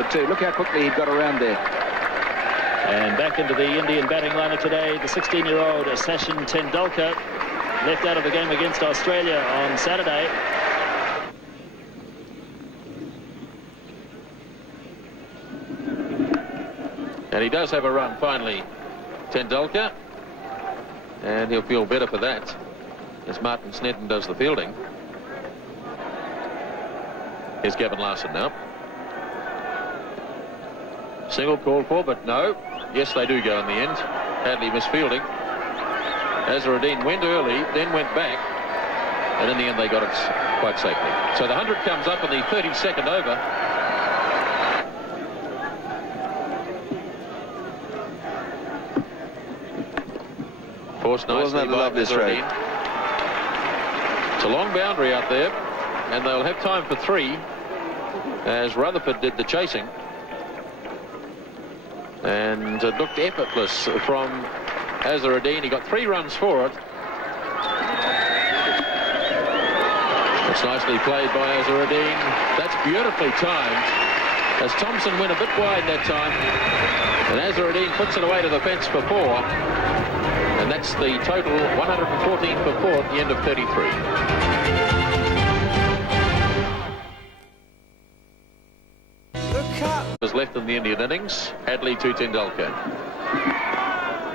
good too. Look how quickly he got around there. And back into the Indian batting lineup today, the 16-year-old Sachin Tendulkar, left out of the game against Australia on Saturday. And he does have a run finally, Tendulkar, and he'll feel better for that as Martin Snedden does the fielding. Here's Gavin Larson now. Single called for, but no. Yes, they do go in the end. Hadley misfielding. Azharuddin went early, then went back, and in the end they got it quite safely. So the 100 comes up in the 32nd over. Forced nicely by Azharuddin. It's a long boundary out there, and they'll have time for 3 as Rutherford did the chasing. And it looked effortless from Azharuddin. He got 3 runs for it. It's nicely played by Azharuddin. That's beautifully timed as Thompson went a bit wide that time. And Azharuddin puts it away to the fence for 4. And that's the total 114 for 4 at the end of 33. Was left in the Indian innings. Hadley to Tendulkar.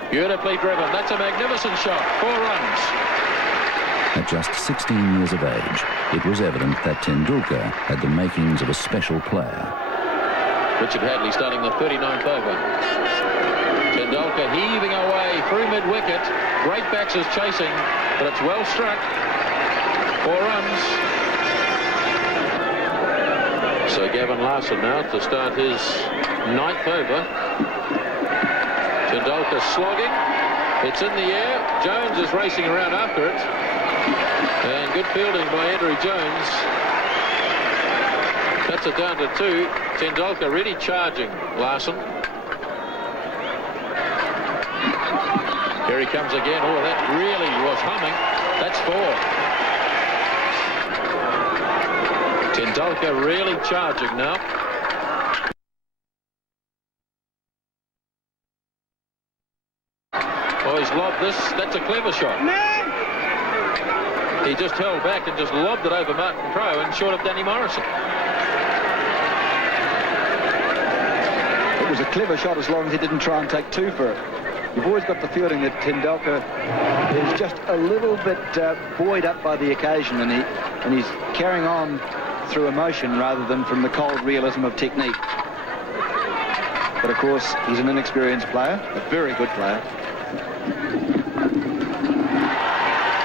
Beautifully driven. That's a magnificent shot. 4 runs. At just 16 years of age, it was evident that Tendulkar had the makings of a special player. Richard Hadley starting the 39th over. Tendulkar heaving away through mid-wicket. Great backsers chasing, but it's well struck. 4 runs. So Gavin Larson now to start his 9th over. Tendulkar slogging. It's in the air. Jones is racing around after it. And good fielding by Andrew Jones. That's it down to 2. Tendulkar really charging Larson. Here he comes again. Oh, that really was humming. That's 4. Tendulkar really charging now. Oh, he's lobbed this. That's a clever shot. He just held back and just lobbed it over Martin Crowe and short of Danny Morrison. It was a clever shot as long as he didn't try and take 2 for it. You've always got the feeling that Tendulkar is just a little bit buoyed up by the occasion, and he's carrying on through emotion rather than from the cold realism of technique. But of course, he's an inexperienced player, a very good player.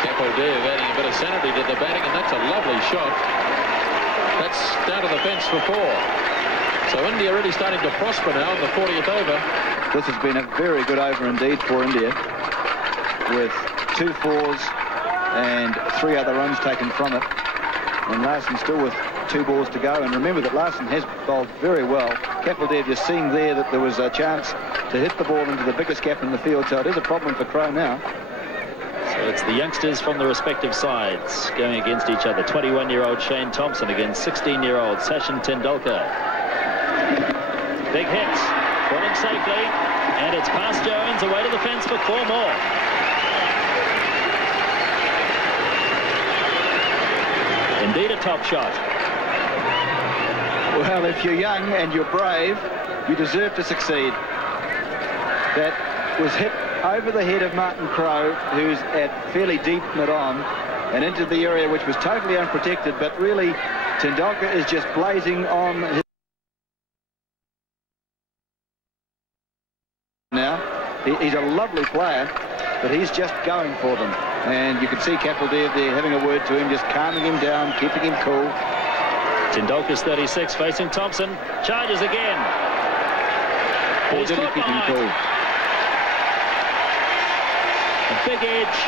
Kapildev adding a bit of sanity to the batting, and that's a lovely shot. That's down to the fence for 4. So India really starting to prosper now in the 40th over. This has been a very good over indeed for India, with 2 4s and 3 other runs taken from it. And Larson still with 2 balls to go. And remember that Larson has bowled very well. Kapildev just seeing there that there was a chance to hit the ball into the biggest gap in the field. So it is a problem for Crowe now. So it's the youngsters from the respective sides going against each other. 21-year-old Shane Thompson against 16-year-old Sachin Tendulkar. Big hit. Falling safely. And it's past Jones, away to the fence for 4 more. Indeed a top shot. Well, if you're young and you're brave, you deserve to succeed. That was hit over the head of Martin Crowe, who's at fairly deep mid-on, and into the area which was totally unprotected, but really Tendulkar is just blazing on his... Now, he's a lovely player, but he's just going for them. And you can see Kapildev there having a word to him, just calming him down, keeping him cool. Tendulkar's 36, facing Thompson. Charges again. Or did he keep him cool? A big edge.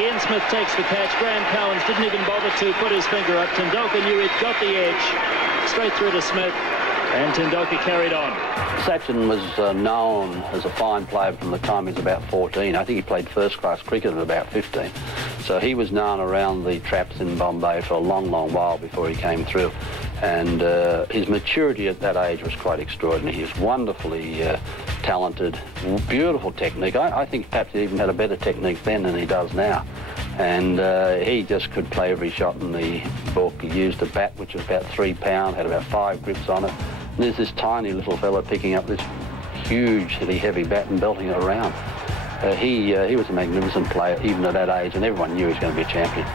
Ian Smith takes the catch. Graham Cowans didn't even bother to put his finger up. Tendulkar knew he'd got the edge. Straight through to Smith. And Tendulkar carried on. Sachin was known as a fine player from the time he was about 14. I think he played first-class cricket at about 15. So he was known around the traps in Bombay for a long, long while before he came through. And his maturity at that age was quite extraordinary. He was wonderfully talented, beautiful technique. I think perhaps he even had a better technique then than he does now. And he just could play every shot in the book. He used a bat which was about 3 pounds, had about 5 grips on it. And there's this tiny little fella picking up this hugely heavy bat and belting it around. He was a magnificent player even at that age, and everyone knew he was going to be a champion.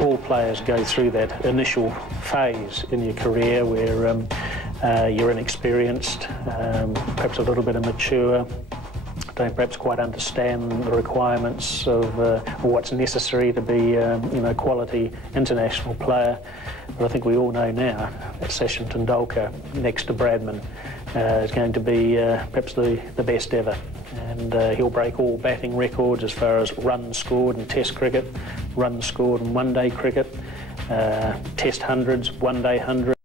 All players go through that initial phase in your career where you're inexperienced, perhaps a little bit immature, don't perhaps quite understand the requirements of what's necessary to be a quality international player. But I think we all know now that Sachin Tendulkar, next to Bradman, is going to be perhaps the best ever. And he'll break all batting records as far as runs scored in Test cricket, runs scored in one-day cricket, Test hundreds, one-day hundreds,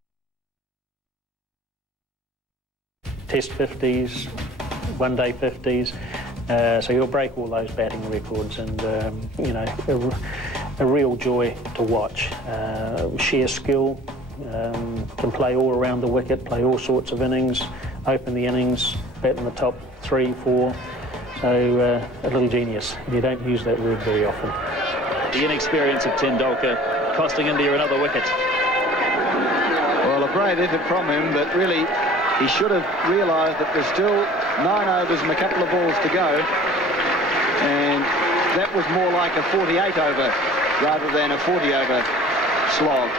Test 50s, one-day 50s. So he'll break all those batting records, and a real joy to watch. Sheer skill, can play all around the wicket, play all sorts of innings, open the innings, bat in the top 3, 4. So a little genius. You don't use that word very often. The inexperience of Tendulkar costing India another wicket. Well, a great effort from him, but really he should have realised that there's still 9 overs and a couple of balls to go, and that was more like a 48 over rather than a 40 over slog.